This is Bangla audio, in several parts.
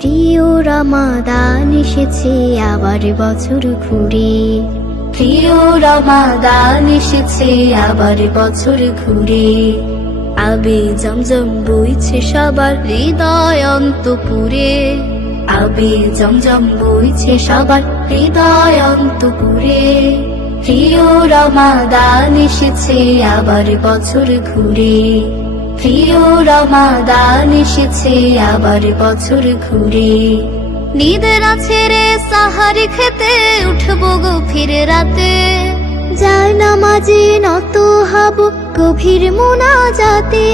প্রিয় রমাদান এসেছে আবার বছর ঘুরে, প্রিয় রমাদান এসেছে আবার বছর ঘুরে। আবে জমজম বইছে সবার হৃদয় অন্তপুরে, আবে জমজম বইছে সবার হৃদয় অন্তপুরে। প্রিয় রমাদান এসেছে আবার বছর ঘুরে, প্রিয় রমাদান এসেছে আবার বছর ঘুরে। নিদেরা ছেড়ে সাহারি খেতে উঠবো গভীর রাতে, যায় নামাজে নত হব গভীর মোনাজাতে।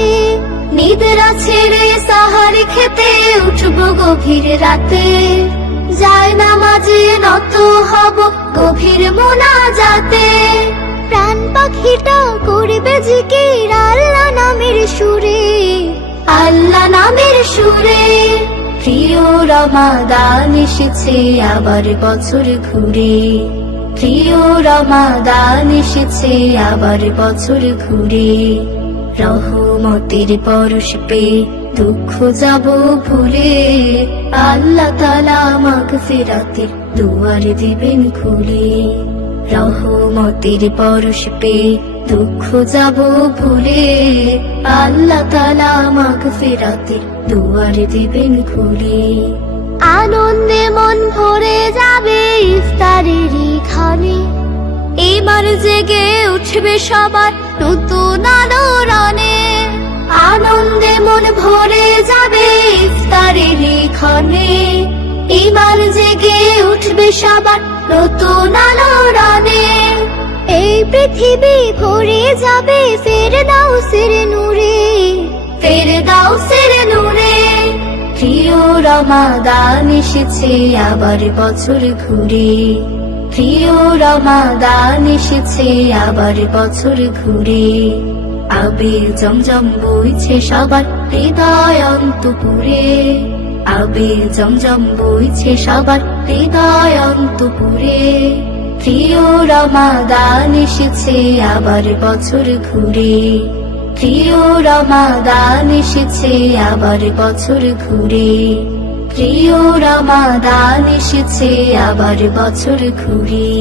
নিদেরা ছেড়ে সাহারি খেতে উঠবো গভীর রাতে, যায় নামাজে নত হব গভীর মোনাজাতে। প্রাণ পাখিটা করবে জিকির আল্লাহ নামের সুরে, আল্লাহ নামের সুরে। প্রিয় রমাদান এসেছে আবার বছর ঘুরে, প্রিয় রমাদান এসেছে আবার বছর ঘুরে। রহমতের পরশ পেয়ে দুঃখ যাব ভুলে, আল্লাহ তাআলা মাগফিরাতের দুয়ার দিবেন খুলে। রহমতের পরশ পেয়ে দুঃখ যাব ভুলে, আল্লাহ তাআলা মাগফিরাতের দুয়ার দিবেন খুলে। আনন্দে মন ভরে যাবে ইফতারেরই খানে, এবার জেগে উঠবে সবার নতুন আলোড়নে। আনন্দে মন ভরে যাবে ইফতারের ক্ষণে, এবার জেগে উঠবে সবার নতুন আলোড়নে। এই পৃথিবী ভরে যাবে ফেরদাউসের নূরে, ফেরদাউসের নূরে। প্রিয় রমাদান এসেছে আবার বছর ঘুরে, প্রিয় রমাদান এসেছে আবার বছর ঘুরে। আবে জমজম বইছে সবার হৃদয় অন্তপুরে, আবে জমজম বইছে সবার হৃদয় অন্তপুরে। প্রিয় রমাদান এসেছে আবার বছর ঘুরে, প্রিয় রমাদান এসেছে আবার বছর ঘুরে। প্রিয় রমাদান এসেছে আবার বছর ঘুরে।